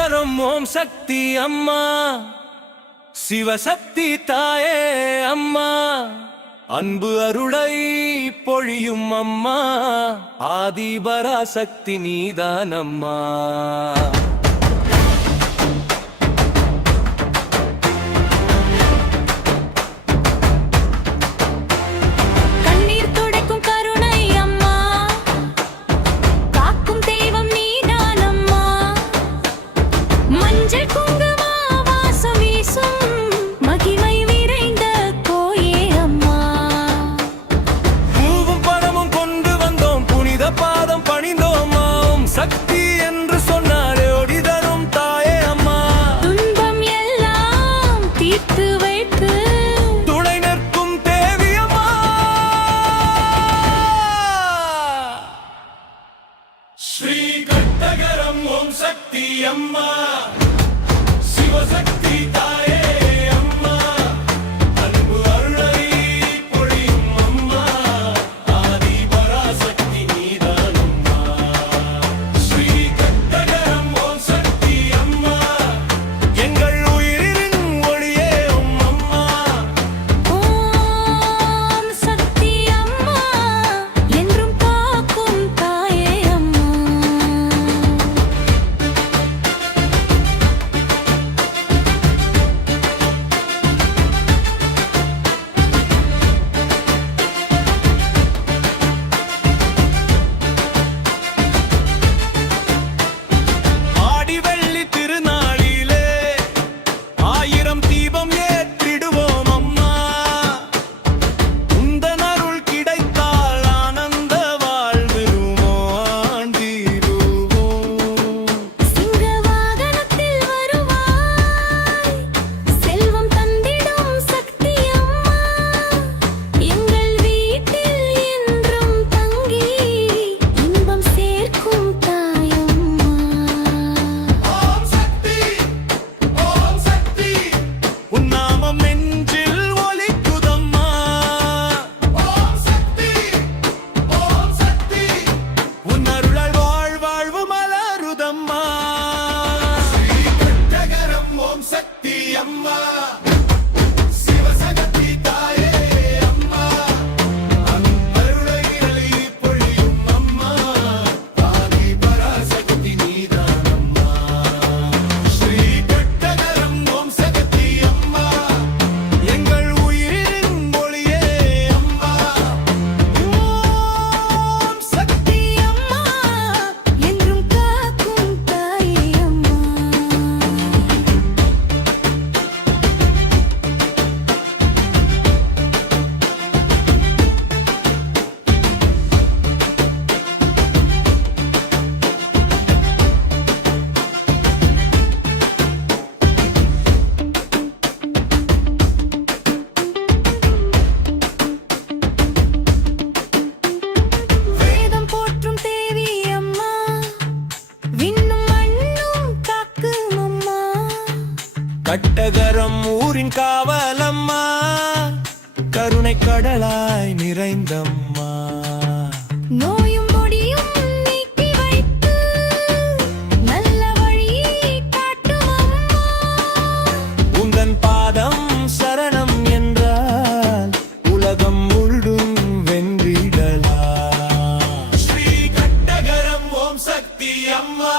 கட்டகரம் ஓம் சக்தி அம்மா, சிவசக்தி தாயே அம்மா, அன்பு அருளை பொழியும் அம்மா, ஆதிபராசக்தி நீதான் அம்மா. ஸ்ரீ கட்டகரம் ஓம் சக்தி அம்மா, சிவசக்தி தாயே அம்மா, அன்பு அருளை பொழியும் அம்மா, ஆதி பராசக்தி நீதான் அம்மா. ஸ்ரீ கட்டகரம் ஓம் சக்தி அம்மா, எங்கள் உயிரின் ஒளியே அம்மா. ஓம் சக்தி அம்மா, என்றும் காக்கும் தாயே அம்மா. கட்டகரம் ஊரின் காவலம்மா, கருணை கடலாய் நிறைந்தம்மா, நோயும் நொடியும் நீக்கி வைத்து நல்ல வழியை காட்டும் அம்மா. உந்தன் பாதம் சரணம் என்றால் உலகம் முழுதும் வென்றிடலாம். ஸ்ரீ கட்டகரம் ஓம் சக்தி அம்மா.